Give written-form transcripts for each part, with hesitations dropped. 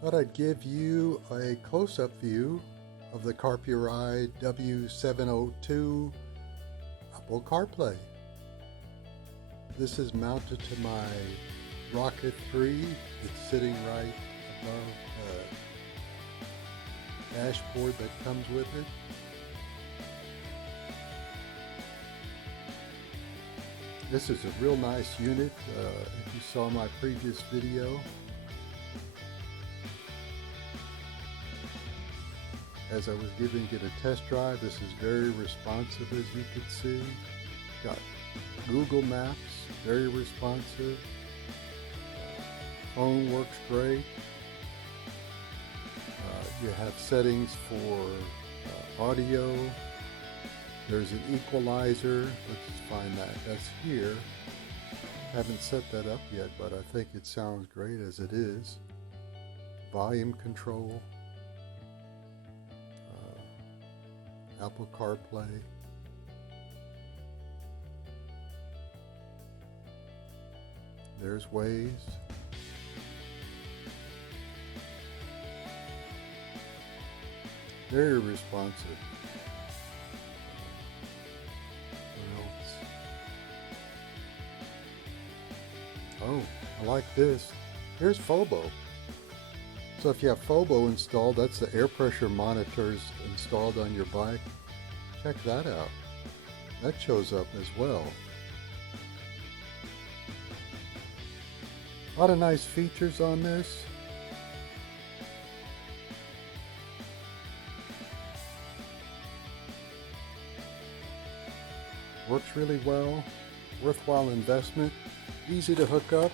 Thought I'd give you a close-up view of the Carpuride W702 Applecarplay. This is mounted to my Rocket 3. It's sitting right above the dashboard that comes with it. This is a real nice unit. If you saw my previous video, as I was giving it a test drive, this is very responsive, as you can see. Got Google Maps, very responsive. Phone works great. You have settings for audio. There's an equalizer. Let's find that. That's here. Haven't set that up yet, but I think it sounds great as it is. Volume control. Apple CarPlay. There's Waze. Very responsive. What else? Oh, I like this. Here's Phobo. So if you have Phobo installed, that's the air pressure monitors installed on your bike. Check that out. That shows up as well. A lot of nice features on this. Works really well. Worthwhile investment. Easy to hook up.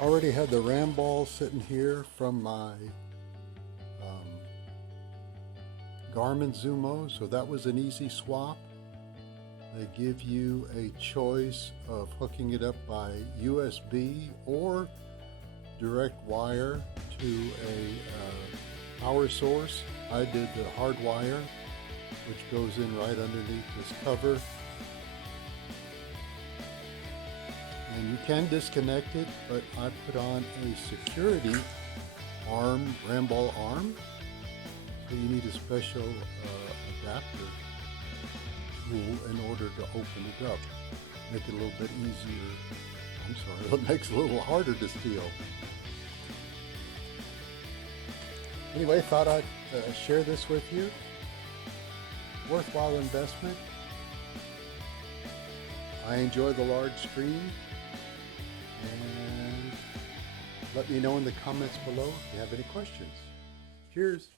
Already had the RAM ball sitting here from my Garmin Zumo, so that was an easy swap. They give you a choice of hooking it up by USB or direct wire to a power source. I did the hard wire, which goes in right underneath this cover. And you can disconnect it, but I put on a security arm, RAM ball arm. So you need a special adapter tool in order to open it up. Make it a little bit easier. I'm sorry, it makes it a little harder to steal. Anyway, thought I'd share this with you. Worthwhile investment. I enjoy the large screen. And let me know in the comments below if you have any questions. Cheers.